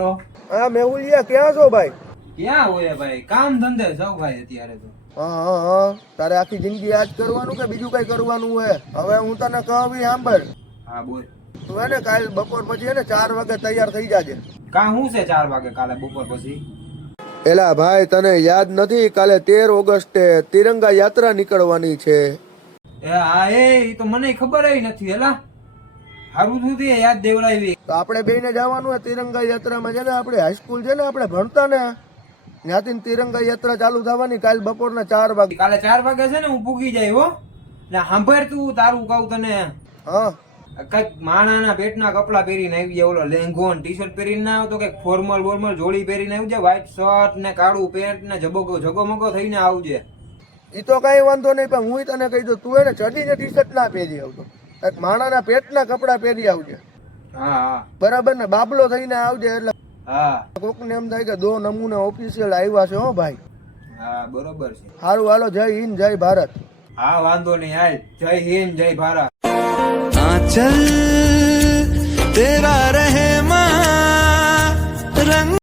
હાલો. હા મેહુલિયા ક્યાં છો ભાઈ? ક્યાં હોય ભાઈ? કામ ધંધે જાવ ભાઈ અત્યારે તો. હા તારે આખી જિંદગી યાદ કરવાનું કે બીજું કઈ કરવાનું હે? હવે હું તને કહું સાંભળ. હા બોલ. તું હે ને કાલ બપોર પછી હે ને 4 વાગે તૈયાર થઈ જાજે. કા હું છે 4 વાગે કાલે બપોર પછી? એલા ભાઈ તને યાદ નથી કાલે 13 ઓગસ્ટે તિરંગા યાત્રા નીકળવાની છે. એ તો મને ખબર નથી. એલા હારું થયું તે યાદ દેવડાવી. તો આપણે બેને જવાનું હે તિરંગા યાત્રામાં. છે ને આપણે હાઈસ્કૂલ છે ને આપણે ભણતા ને ત્યાંથી તિરંગા યાત્રા ચાલુ થવાની કાલ બપોરના 4 વાગે. કાલે 4 વાગે છે ને હું પૂગી જાય હો. ને સાંભળ તું તારું કહું તને. હા કઈક માણાના પેટના કપડા પહેરીને આવી જાય. ઓલો લેંઘો ને ટી શર્ટ પહેરીને ના આવતો, કઈક ફોર્મલ જોડી પહેરીને આવી જાય. વ્હાઈટ શર્ટ ને કાળું પેન્ટ ને જગોમગો થઈને આવજે. એ તો કઈ વાંધો નહીં, પણ હું તને કહી દઉં તું એને ચડીને ટી શર્ટ ના પહેરી આવતો, માણાના પેટના કપડા પહેરી આવજે. હા બરાબર ને? બાબલો થઈને આવજે. એટલે હા કોકને એમ થાય કે 2 નમૂને ઓફિશિયલ આવ્યા છે હો ભાઈ. હા બરોબર છે. સારું હાલો, જય હિન્દ જય ભારત. હા વાંધો નહીં, હાલ. જય હિન્દ જય ભારત. आंचल तेरा रहे रंग